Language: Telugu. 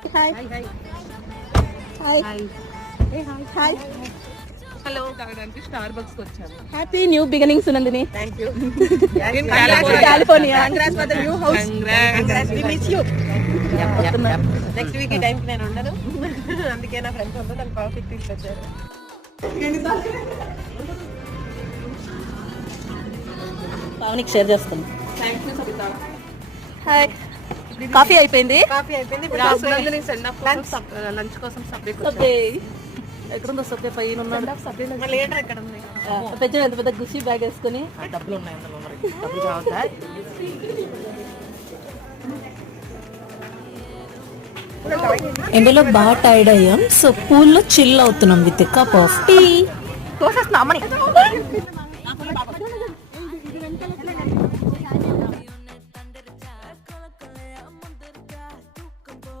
హాయ్ హాయ్ హాయ్ హలో తాగడానికి స్టార్ బక్స్ వచ్చాను. Happy new beginnings Nandini. Thank you. California. Congrats for the new house. Congrats we miss you. Next week ఈ టైం కి నేను ఉండను. అందుకే నా ఫ్రెండ్స్ అందరూ నాకు కాఫీ తీసుకొచ్చారు. పావనికి షేర్ చేస్తాను. Thank you Sabitha. Hi coffee అయిపోయింది. కాఫీ అయిపోయింది. ఇప్పుడు నందిని సెండ్ ఆఫ్ లంచ్ కోసం సబ్జెక్ట్ సబ్బే ఎక్కడుందో సబ్బే పైన ఉన్నాడు. మరి లీటర్ ఎక్కడ ఉంది? పెద్ద ఎంత పెద్ద గుషి బ్యాగ్ వేసుకుని. డబ్బులు ఉన్నాయి అందులో, మరి డబ్బులు కావద్దా? ఎండలో బాగా టైర్డ్ అయ్యాం, సో పూల్లో చిల్ అవుతున్నాం విత్ కప్ ఆఫ్ టీ. కోసేస్తున్నా అమ్మని.